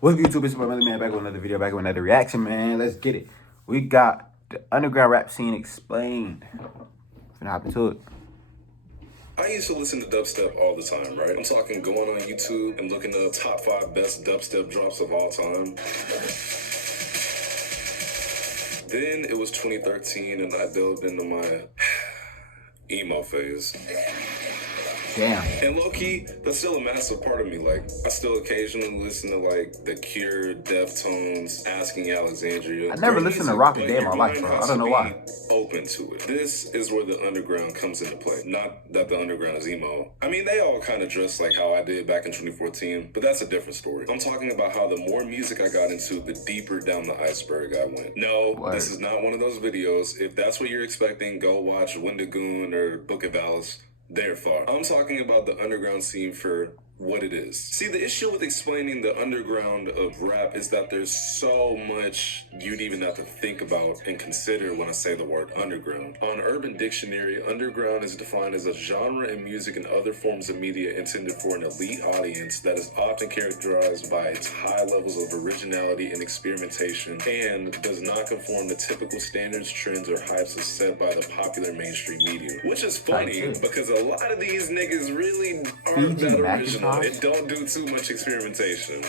What's good, YouTube? It's my brother, man, back with another video, back with another reaction, man. Let's get it. We got the underground rap scene explained. Finna hop into it. I used to listen to dubstep all the time, right? I'm talking going on YouTube and looking at the top 5 best dubstep drops of all time. Then it was 2013 and I delved into my emo phase. Damn. And low-key, that's still a massive part of me. Like, I still occasionally listen to, like, The Cure, Deftones, Asking Alexandria. I never listened to rock a day in my life, bro. I don't know why. Open to it. This is where the underground comes into play. Not that the underground is emo. I mean, they all kind of dress like how I did back in 2014, but that's a different story. I'm talking about how the more music I got into, the deeper down the iceberg I went. No, this is not one of those videos. If that's what you're expecting, go watch Wendigoon or Book of Alice. They're far. I'm talking about the underground scene for what it is. See, the issue with explaining the underground of rap is that there's so much you'd even have to think about and consider when I say the word underground. On Urban Dictionary, underground is defined as a genre in music and other forms of media intended for an elite audience that is often characterized by its high levels of originality and experimentation and does not conform to typical standards, trends, or hypes as set by the popular mainstream media. Which is funny because a lot of these niggas really aren't that original. It don't do too much experimentation.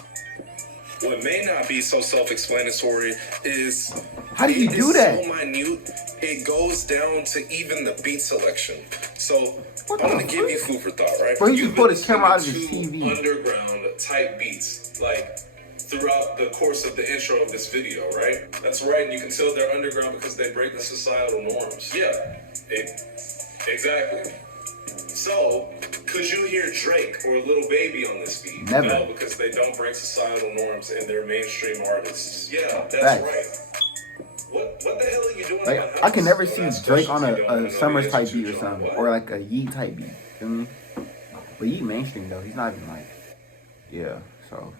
What may not be so self-explanatory is how do you do that? So minute, it goes down to even the beat selection. So I'm gonna give you food for thought, right? Bro, you just pulled his camera out of his TV. Underground type beats, like throughout the course of the intro of this video, right? That's right, and you can tell they're underground because they break the societal norms. Yeah, exactly. So, could you hear Drake or Lil Baby on this beat? Never. No, because they don't break societal norms and they're mainstream artists. Yeah, that's right. What the hell are you doing? Like, I can never see Drake on a Summers type beat or something, or like a Yeet type beat. Feel me? But Yeet mainstream though. He's not even like, yeah. So.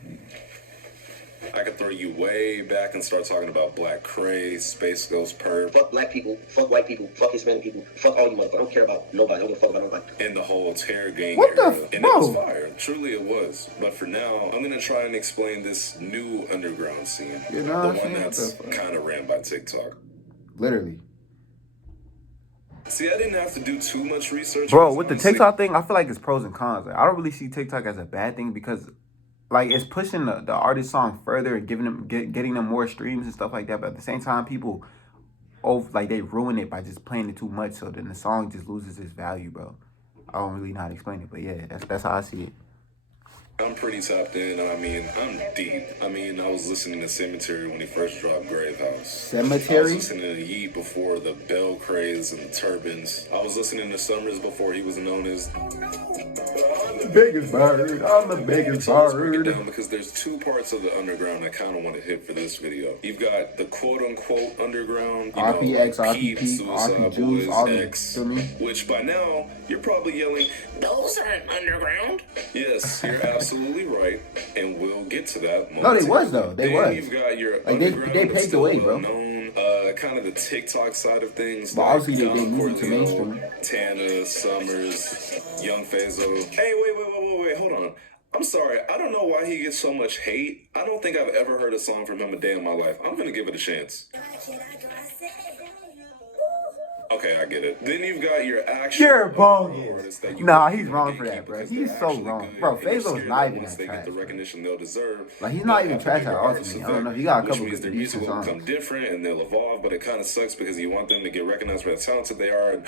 I could throw you way back and start talking about Black Craze, Space Ghost Perp. Fuck black people, fuck white people, fuck Hispanic people, fuck all you motherfuckers. I don't care about nobody. I don't give a fuck about nobody. And the whole Terror Gang what era. The and it was fire. Truly it was. But for now, I'm going to try and explain this new underground scene. You know the one that's kind of ran by TikTok. Literally. See, I didn't have to do too much research. Bro, with the TikTok thing, I feel like it's pros and cons. Like, I don't really see TikTok as a bad thing because like it's pushing the artist song further and giving them getting them more streams and stuff like that. But at the same time, people they ruin it by just playing it too much. So then the song just loses its value, bro. I don't really know how to explain it, but yeah, that's how I see it. I'm pretty tapped in, and I mean, I'm deep. I mean, I was listening to Cemetery when he first dropped Grave House. Cemetery? I was listening to Yeet before the Bell Craze and the Turbans. I was listening to Summers before he was known as the biggest bird. I'm the biggest bird. Down because there's two parts of the underground I kind of want to hit for this video. You've got the quote-unquote underground, RPX, RPP, Suicide Juice, Boys, X, which by now, you're probably yelling, those aren't underground. Yes, you're absolutely right, and we'll get to that. No, they was though. They was. You've got your like they paved the way, bro. Known, kind of the TikTok side of things. But obviously they didn't move to mainstream. Tana, Summers, Young Fazo. Hey, wait, hold on. I'm sorry, I don't know why he gets so much hate. I don't think I've ever heard a song from him a day in my life. I'm gonna give it a chance. Okay, I get it. Then you've got your actual... You're bogus. Nah, he's wrong for that, bro. He's so wrong. Bro, Fazo's not even that trash. The recognition they'll deserve. Like, he's not even trash at all to me. I don't know. He got a couple of their music will become different and they'll evolve, but it kind of sucks because you want them to get recognized for how talented they are. And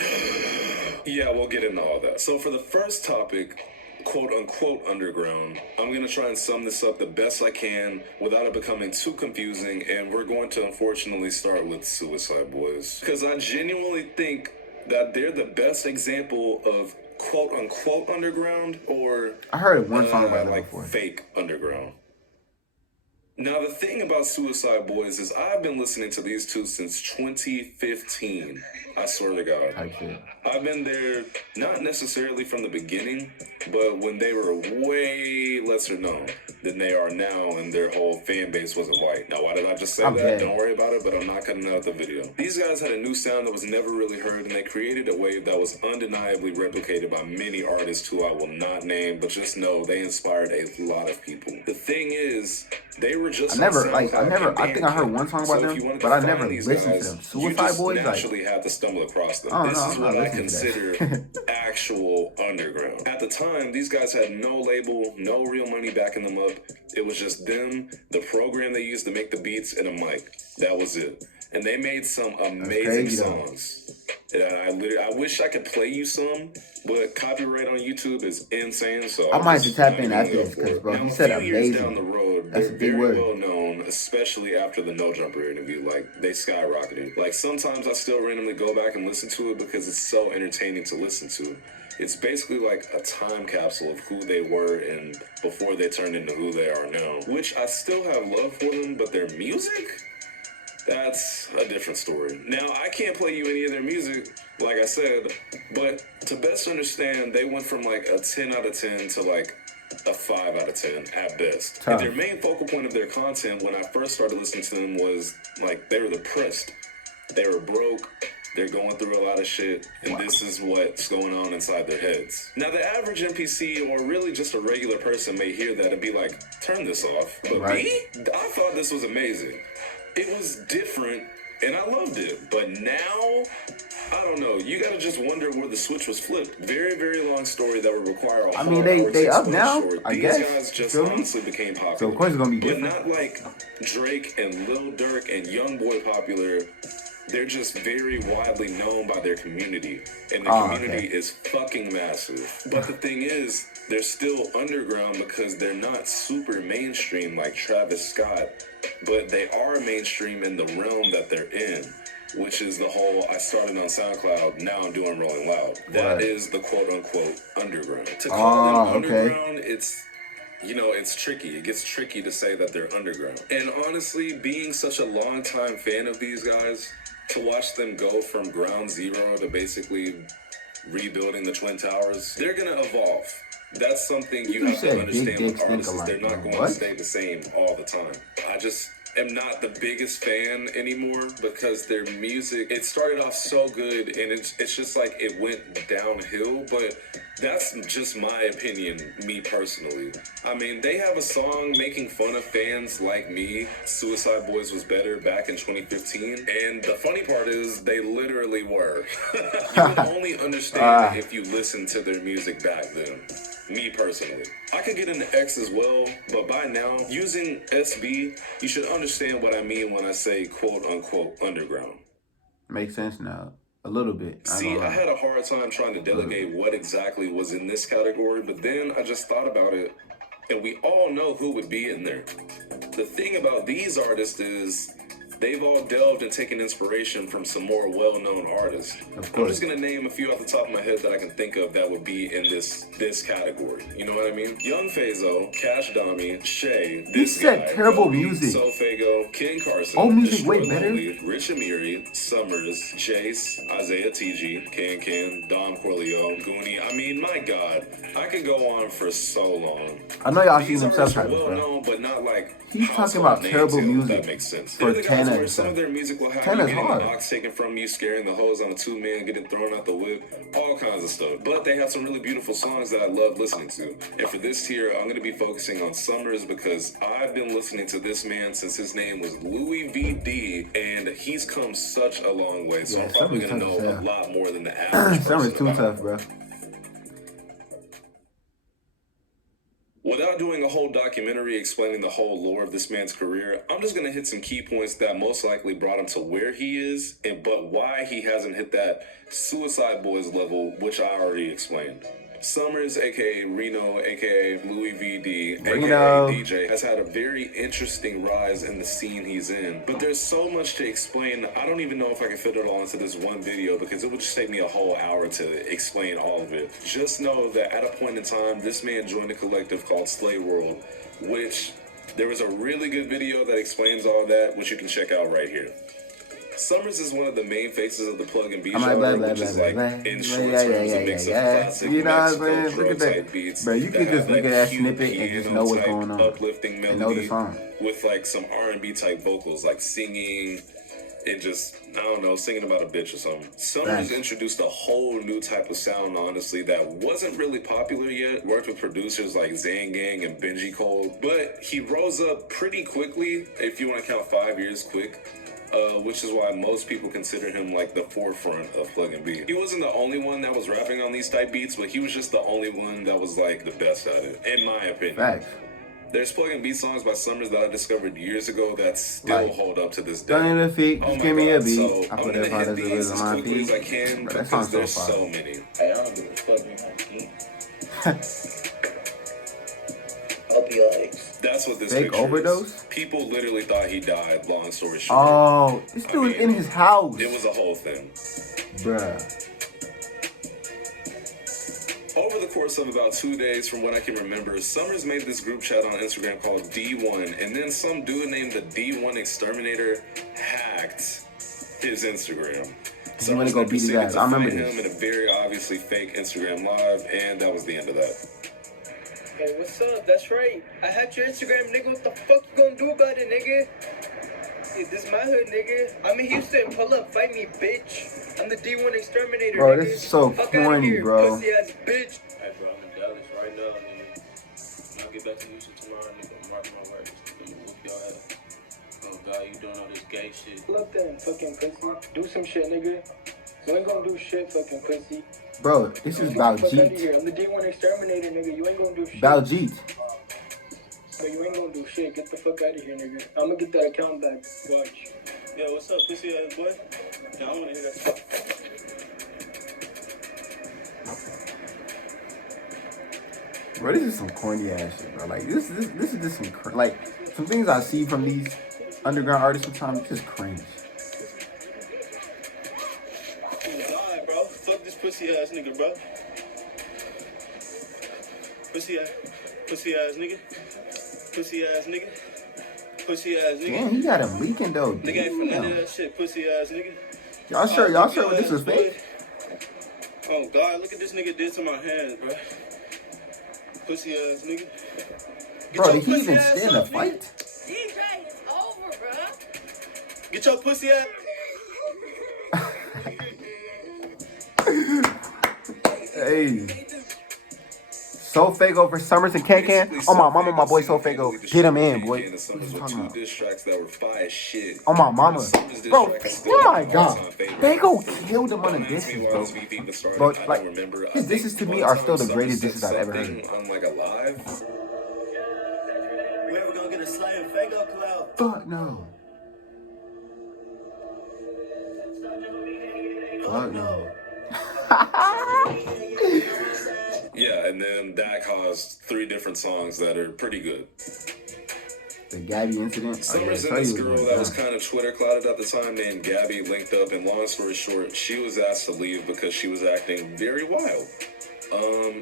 yeah, we'll get into all that. So for the first topic, quote-unquote underground, I'm going to try and sum this up the best I can without it becoming too confusing, and we're going to unfortunately start with Suicide Boys. Because I genuinely think that they're the best example of quote-unquote underground, or I heard one song by them like before. Fake underground. Now, the thing about Suicide Boys is I've been listening to these two since 2015. I swear to God. I've been there, not necessarily from the beginning, but when they were way lesser known than they are now and their whole fan base wasn't white. Now, why did I just say that? Don't worry about it, but I'm not cutting out the video. These guys had a new sound that was never really heard, and they created a wave that was undeniably replicated by many artists who I will not name, but just know they inspired a lot of people. The thing is, They were just I never, on like, I SoundCloud and think I heard Bandcamp. one song So about if you them, wanted to but I find never these listened to guys, them. you Suicide just Boys, like, naturally had to stumble across them. I don't know, This I'm is not what I listening to consider that. actual underground. At the time, these guys had no label, no real money backing them up. It was just them, the program they used to make the beats, and a mic. That was it. And they made some amazing crazy, though. songs. And I wish I could play you some, but copyright on YouTube is insane. So I might have to just tap not in even after go this, for because, it. bro, Now, he a said few years down amazing. the road, That's they're a big very word. well known, especially after the No Jumper interview. Like, they skyrocketed. Like, sometimes I still randomly go back and listen to it because it's so entertaining to listen to. It's basically like a time capsule of who they were and before they turned into who they are now. Which I still have love for them, but their music? That's a different story. Now, I can't play you any of their music, like I said, but to best understand, they went from like a 10 out of 10 to like a 5 out of 10 at best. Tough. And their main focal point of their content when I first started listening to them was like they were depressed. They were broke. They're going through a lot of shit, and this is what's going on inside their heads. Now, the average NPC or really just a regular person may hear that and be like, turn this off. But Right. me? I thought this was amazing. It was different, and I loved it. But now, I don't know. You gotta just wonder where the switch was flipped. Very, very long story that would require a I whole mean, hour they to up explain now, short. I These guess. guys just Feel me? honestly became popular. So, of course, it's gonna be But different. not like Drake and Lil Durk and Youngboy popular. They're just very widely known by their community, and the community is fucking massive. But the thing is, they're still underground because they're not super mainstream like Travis Scott, but they are mainstream in the realm that they're in, which is the whole I started on SoundCloud, now I'm doing Rolling Loud. That is the quote-unquote underground. To call them underground, it's... You know, it's tricky. It gets tricky to say that they're underground. And honestly, being such a long-time fan of these guys, to watch them go from ground zero to basically rebuilding the Twin Towers, they're gonna evolve. That's something you have to understand with artists, is they're not going to stay the same all the time. I just am not the biggest fan anymore because their music, it started off so good and it's just like it went downhill, but that's just my opinion, me personally. I mean, they have a song making fun of fans like me, Suicide Boys was better, back in 2015, and the funny part is they literally were. You would only understand if you listened to their music back then. Me personally. I could get into X as well, but by now, using SB, you should understand what I mean when I say quote-unquote underground. Makes sense now. A little bit. See, I had a hard time trying to delegate what exactly was in this category, but then I just thought about it, and we all know who would be in there. The thing about these artists is they've all delved and taken inspiration from some more well-known artists. I'm just gonna name a few off the top of my head that I can think of that would be in this category. You know what I mean? Young Fazo, Cash Dami, Shay, this guy, terrible Kobe, music. Sofago, Ken Carson, Old music Destroy way better. Lonely, Rich Amiri, Summers, Jace, Isaiah TG, Can, Dom Corleo, Goonie. I mean, my God, I could go on for so long. I know y'all seen These them artists are subtitles, well bro. known, but not like He's talking about household terrible names, if music that makes sense. for They're the guys Tana where and some stuff. of their music will have Tana's you getting hard. the ox taken from you, scaring the hose on a two-man, getting thrown out the whip, all kinds of stuff. But they have some really beautiful songs that I love listening to. And for this tier, I'm going to be focusing on Summers because I've been listening to this man since his name was Louis VD, and he's come such a long way. So I'm probably going to know a lot more than the average person. Summer's too tough, bro. Without doing a whole documentary explaining the whole lore of this man's career, I'm just going to hit some key points that most likely brought him to where he is, but why he hasn't hit that Suicide Boys level, which I already explained. Summers, aka Reno, aka Louis VD, aka DJ, has had a very interesting rise in the scene he's in. But there's so much to explain, I don't even know if I can fit it all into this one video because it would just take me a whole hour to explain all of it. Just know that at a point in time, this man joined a collective called Slay World, which there was a really good video that explains all that, which you can check out right here. Summers is one of the main faces of the plug and beat genre, which is like, in short terms, a mix of classic Mexico drill type beats. Bro, you can just look at that cute snippet and just know what's going on. uplifting And know the melody song. with like some R&B type vocals, like singing, and just, I don't know, singing about a bitch or something. Summers introduced a whole new type of sound, honestly, that wasn't really popular yet. Worked with producers like Zane Gang and Benji Cole, but he rose up pretty quickly, if you want to count 5 years quick. Which is why most people consider him like the forefront of plug and beat. He wasn't the only one that was rapping on these type beats, but he was just the only one that was like the best at it, in my opinion. Facts. There's plug and beat songs by Summers that I discovered years ago that still hold up to this day. Done in the feet, just give me a beat. So I I'm put gonna that part hit as these as my quickly feet. as I can Bro, that because song's there's so so fire. many. Hey, I don't give a fuck, man. Opioids. That's what this Fake picture overdose? is. People literally thought he died, long story short. Oh, this dude in his house. It was a whole thing. Bruh. Over the course of about 2 days, from what I can remember, Summers made this group chat on Instagram called D1, and then some dude named the D1 Exterminator hacked his Instagram. You wanna go beat his ass. I remember him this. in a very obviously fake Instagram live, and that was the end of that. Hey, what's up? That's right. I hacked your Instagram, nigga. What the fuck you gonna do about it, nigga? Yeah, this is my hood, nigga. I'm in Houston. Pull up, fight me, bitch. I'm the D1 Exterminator, Bro, nigga. this is so Fuck outta corny, here, bro. pussy ass bitch. Hey, bro, I'm in Dallas right now, nigga. When I get back to Houston tomorrow, nigga, mark my words. I'm gonna whoop your ass. Oh, God, you doing all this gay shit. Pull up then, fucking pussy. Do some shit, nigga. You ain't gonna do shit, fucking pussy. Bro, this is Get the fuck outta Baljeet. here. I'm the D1 Exterminator, nigga. You ain't gonna do shit. Baljeet. So you ain't gonna do shit. Get the fuck out of here, nigga. I'm gonna get that account back. Watch. Yo, what's up, pussy ass boy? Yeah, I wanna hear that. Bro, this is some corny ass shit, bro. Like, this is just some, like, some things I see from these underground artists sometimes, it's just cringe. God, bro. Fuck this pussy ass nigga, bro. Pussy ass nigga. Pussy ass nigga. Pussy ass nigga. Damn, he got him leaking though. Nigga ain't for none of Damn. that shit, pussy ass nigga. Y'all sure this is fake? Oh God, look at this nigga did to my hands, bro. Pussy ass nigga. Bro, your did he pussy even ass stand a up, nigga. fight? DJ, it's over, bro. Get your pussy ass. Hey. So Fago for Summers and Can. Oh my mama, my boy So Fago. Get him in, boy. And the What Summers you were talking two about? diss tracks that were fire as shit. Oh my mama. Summers diss Bro, track is still oh my my god. all-time favorite. Fago killed him on the Don't ask me disses, why bro. this beef even started. Bro, I like, don't remember. his I think disses to me one are time still the Summers greatest said disses I've ever heard. something on like a live. We ever gonna get a Slay and Fago collab? Fuck no. Fuck no. Yeah, and then that caused 3 different songs that are pretty good. The Gabby incident. Oh, yeah, Summers and tell this you girl was that was done. kind of Twitter clouded at the time named Gabby linked up, and long story short, she was asked to leave because she was acting very wild.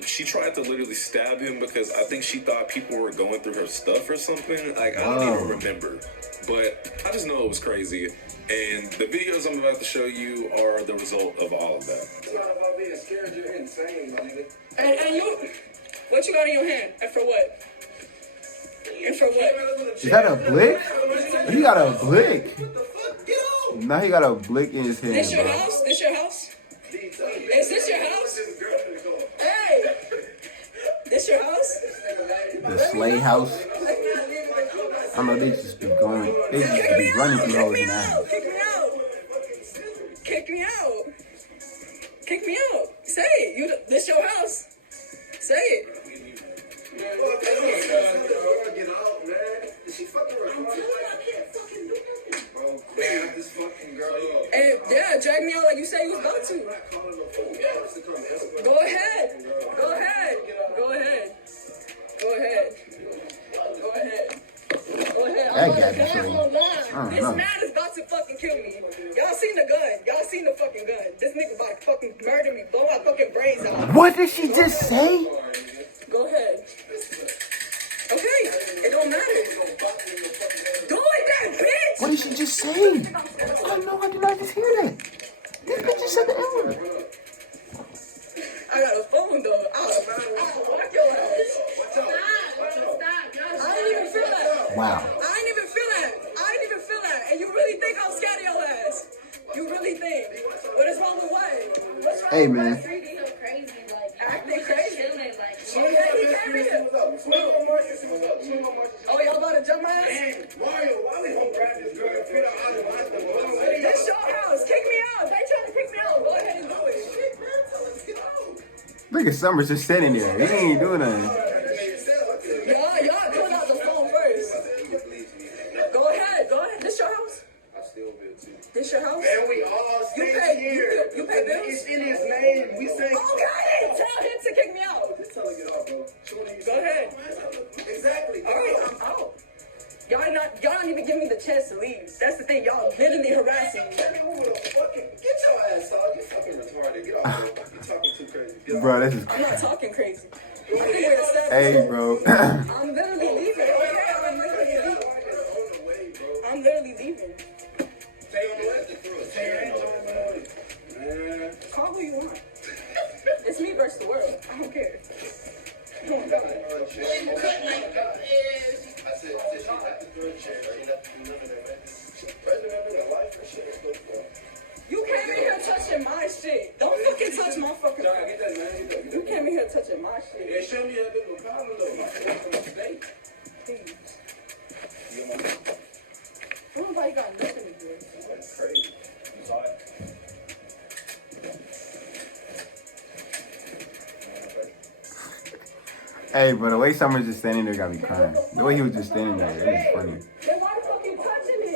She tried to literally stab him because I think she thought people were going through her stuff or something. Like, I don't even remember. But I just know it was crazy. And the videos I'm about to show you are the result of all of that. It's not about being scared, you're insane, my nigga. And you, what you got in your hand? And for what? And for what? Is that a blick? He got a blick. What the fuck? Get on! Now he got a blick in his hand, This your bro. house? This your house? Is this your house? Hey! This your house? The Slay House. I know they just be going. They just be running through hoes in that house. Kick me out! Kick me out! Kick me out! Say it! This your house? Say it! Get out, man. Is she fucking retarded? Bro, grab this fucking girl up. And yeah, drag me out like you said you was about to. I'm not calling no fool. Wants to come escort. Go ahead. Go ahead. Go ahead. Go ahead. Go ahead. Go ahead. That I'm Gabby on shit. the line. I don't This know. man is about to fucking kill me. Y'all seen the gun. Y'all seen the fucking gun. This nigga about to fucking murder me. Blow my fucking brains out. What did she just say? Go ahead. Okay. It don't matter. Do it then, bitch. What did she just say? Oh no, I did not just hear that. This bitch just said the N-word. I got a phone though. I'll whack your ass. I didn't even feel that. Wow. I didn't even feel that. I didn't even feel that. And you really think I'm scared of your ass? Hey, man. So crazy, like acting crazy. Chilling, like Swing on Marcus, see what's up. Swing on Marcus. oh, y'all about to jump my ass? Hey, Mario, why we gonna grab this girl and fit her out of my This your house. Kick me out. They trying to kick me out. Go ahead and do it. Shit, man, tell us to get out. Look at Summers just standing there. He ain't doing nothing. Y'all pulled out the phone first. Go ahead. This your house? I still feel too. This your house? And we all stay here. You pay bills? It's in his name. We say. Okay. Tell him to kick me out. Just tell her get off, bro. Go ahead. Exactly. All right, I'm out. Y'all don't even give me the chance to leave. That's the thing. Y'all literally harassing me. Get your ass out. You fucking retarded. Get off, bro. You talking too crazy. Get off. Bro, this is. I'm not talking crazy. You think we're the steps? Hey, bro. I'm literally leaving. Okay, I'm literally leaving. Stay on the way. Stay on the way. Call who you want. It's me versus the world. I don't care. Oh my God. I said, she had to do a chair. She had to do You came in here touching my shit. Don't fucking touch my fucking shit. You came in here touching my shit. They show me a bit of a problem, though. Please. Nobody got nothing to do. That's crazy. You saw it? Hey, bro, the way Summers just standing there got me crying. The way he was just standing there, it was funny. Then why the fuck you touching me?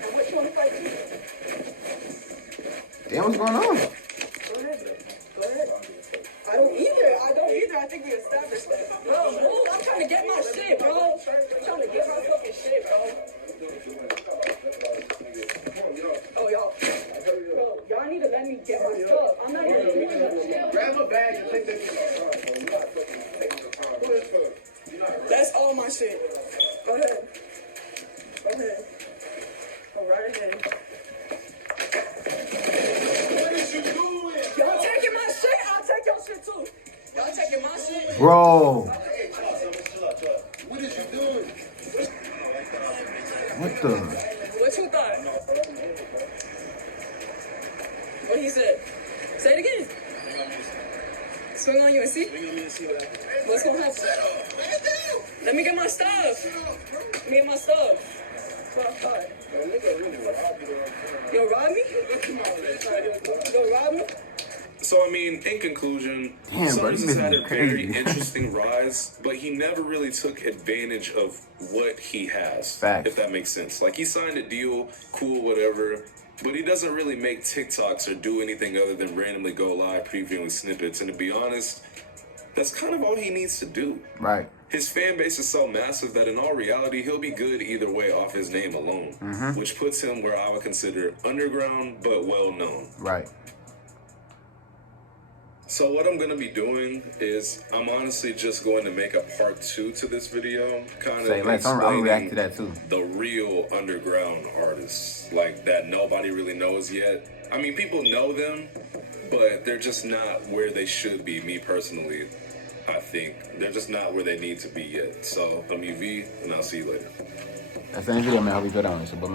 And what you want to fight me? Damn, what's going on? Go ahead. I don't either. I think we established that. Bro, move. I'm trying to get my shit, bro. I'm trying to get my fucking shit, bro. Oh, y'all. Bro, y'all need to let me get my stuff. I'm not even doing that shit. Grab a bag and take this. That's all my shit. Go ahead. Go right ahead. What is you doing? Y'all taking my shit? I'll take your shit too. Y'all taking my shit? Bro, Hey, chill out. What is you doing? what the? What you thought? What he said? Say it again. Swing on you and see? What's gonna happen? Let me get my stuff. That's what I thought. Yo, rob me? Yo, rob me? So, I mean, in conclusion, Damn, bro, Summers this has nigga had a very crazy. interesting rise, but he never really took advantage of what he has, Facts. if that makes sense. Like, he signed a deal, cool, whatever, but he doesn't really make TikToks or do anything other than randomly go live previewing snippets. And to be honest, that's kind of all he needs to do. Right. His fan base is so massive that in all reality, he'll be good either way off his name alone, which puts him where I would consider underground but well known. Right. So what I'm going to be doing is I'm honestly just going to make a part 2 to this video, kind Say of less. I'm gonna react explaining to that too. the real underground artists, like that nobody really knows yet. I mean, people know them, but they're just not where they should be, me personally. I think they're just not where they need to be yet. So I'm UV, and I'll see you later. That's the end video, man. Hope you go down. It's a bum